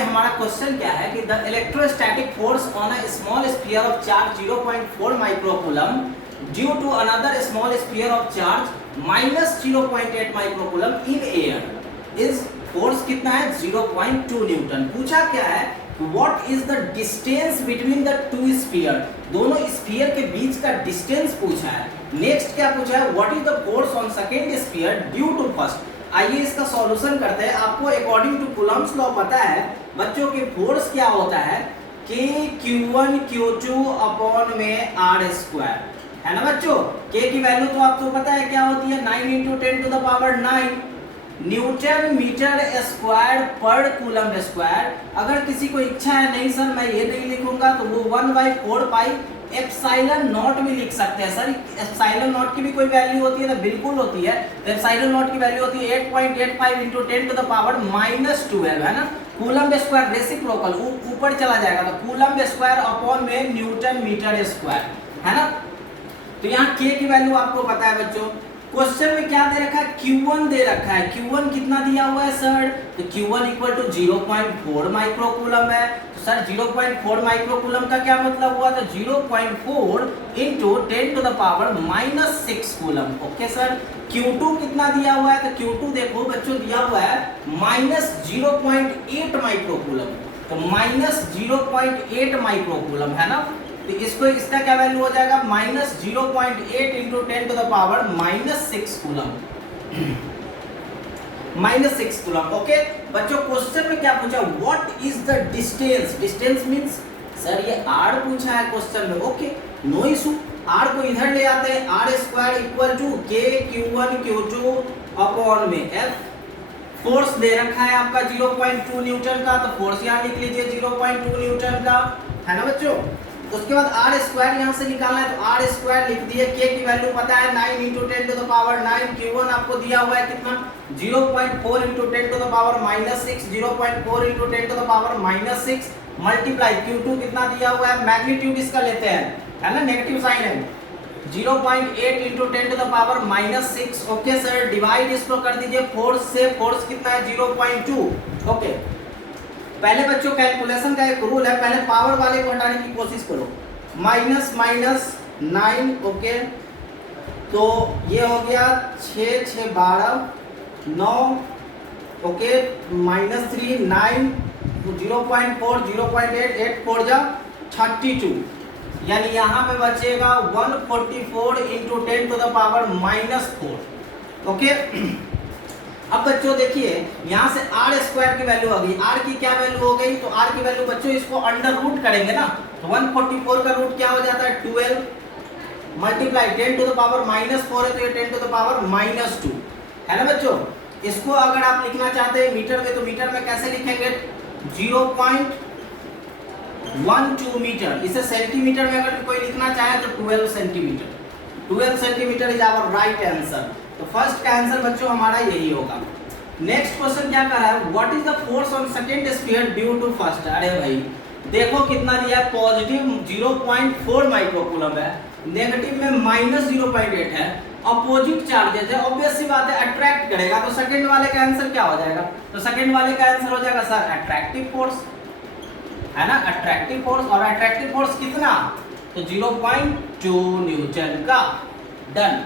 पे हमारा क्वेश्चन क्या है कि the electrostatic force on a small sphere of charge 0.4 microcoulomb due to another small sphere of charge minus 0.8 microcoulomb in air is force कितना है 0.2 newton. पूछा क्या है what is the distance between the two sphere, दोनों sphere के बीच का distance पूछा है। नेक्स्ट क्या पूछा है what is the force on second sphere due to first. आइए इसका सॉल्यूशन करते हैं। आपको अकॉर्डिंग टू कूलम्ब्स लॉ पता है बच्चों की फोर्स क्या होता है k q1 q2 अपॉन में r स्क्वायर, है ना बच्चों। k की वैल्यू तो आपको पता है क्या होती है 9 into 10 to the power 9 newton metre square पर कूलम स्क्वायर। अगर किसी को इच्छा है नहीं सर मैं ये नहीं लिखूंगा तो वो 1/4 पाई एप्सिलॉन नॉट भी लिख सकते हैं। सर एप्सिलॉन नॉट की भी कोई वैल्यू होती है ना, बिल्कुल होती है। तो एप्सिलॉन नॉट की वैल्यू होती है 8.85 इंटू 10 टू द पावर -12, है ना। कूलम स्क्वायर रेसिप्रोकल ऊपर चला जाएगा तो कूलम स्क्वायर अपॉन में न्यूटन मीटर स्क्वायर, है ना। तो यहाँ k की वैल्यू आपको पता है बच्चों। क्वेश्चन में क्या दे रखा है Q1 दे रखा है। Q1 कितना दिया हुआ है सर, तो Q1 इक्वल टू 0.4 माइक्रोकूलम है। तो सर 0.4 माइक्रोकूलम का क्या मतलब हुआ, तो 0.4 into 10 to the power -6 coulomb. Okay sir. Q2 कितना दिया हुआ है, तो Q2 देखो बच्चों दिया हुआ है -0.8 माइक्रोकूलम, तो -0.8 माइक्रोकूलम, है ना। तो इसको इसका क्या वैल्यू हो जाएगा -0.8 into 10 to the power -6 coulomb, -6 coulomb. Okay बच्चों क्वेश्चन में क्या पूछा what is the distance, distance means sir ये r पूछा है क्वेश्चन में। ओके नो इशू, r को इधर ले आते हैं। r square equal to k q1 q2 upon में f। फोर्स दे रखा है आपका 0.2 न्यूटन का, तो फोर्स यहाँ लिख लीजिए 0.2 न्यूटन का, है ना बच्चों। उसके बाद r स्क्वायर यहाँ से निकालना है तो r स्क्वायर लिख दिए। k की वैल्यू पता है 9 into 10 to the power 9। q1 आपको दिया हुआ है कितना 0.4 into 10 to the power -6, 0.4 into 10 to the power -6 multiply q2 कितना दिया हुआ है, मैग्नीट्यूड इसका लेते हैं, है ना, नेगेटिव साइन है 0.8 into 10 to the power -6। Okay sir divide इसको कर दीजिए फोर्स से, फोर्स कितना है 0.2। ओके पहले बच्चों कैलकुलेशन का एक रूल है, पहले पावर वाले को हटाने की कोशिश करो, -9। ओके तो ये हो गया 6 6 12 9। ओके -3 9 तो 0.4 0.8 8 4 जा 32, यानी यहाँ पे बचेगा 144 into 10 to the power -4। Okay अब बच्चों देखिए यहाँ से r स्क्वायर की वैल्यू आ गई, r की क्या वैल्यू हो गई, तो r की वैल्यू बच्चों इसको अंडर रूट करेंगे ना, तो 144 का रूट क्या हो जाता है 12 मल्टीप्लाई 10 टू द पावर -4 है तो ये 10 टू द पावर -2, है ना बच्चों। इसको अगर आप लिखना चाहते हैं मीटर में तो मीटर में कैसे लिखेंगे 0.12 मीटर। इसे सेंटीमीटर में अगर कोई लिखना चाहे तो 12 centimetre, 12 centimetre is our right answer. तो फर्स्ट का आंसर बच्चों हमारा यही होगा। नेक्स्ट क्वेश्चन क्या कर रहा है what is the force on second sphere due to first. अरे भाई देखो कितना दिया है पॉजिटिव 0.4 माइक्रोकूलम है, नेगेटिव में -0.8 है, अपोजिट चार्जेस है, ऑब्वियस सी बात है अट्रैक्ट करेगा। तो सेकंड वाले का आंसर क्या हो जाएगा, तो सेकंड वाले का आंसर हो जाएगा सर अट्रैक्टिव फोर्स, है ना, अट्रैक्टिव फोर्स। और अट्रैक्टिव फोर्स कितना, तो 0.2 न्यूटन का। डन।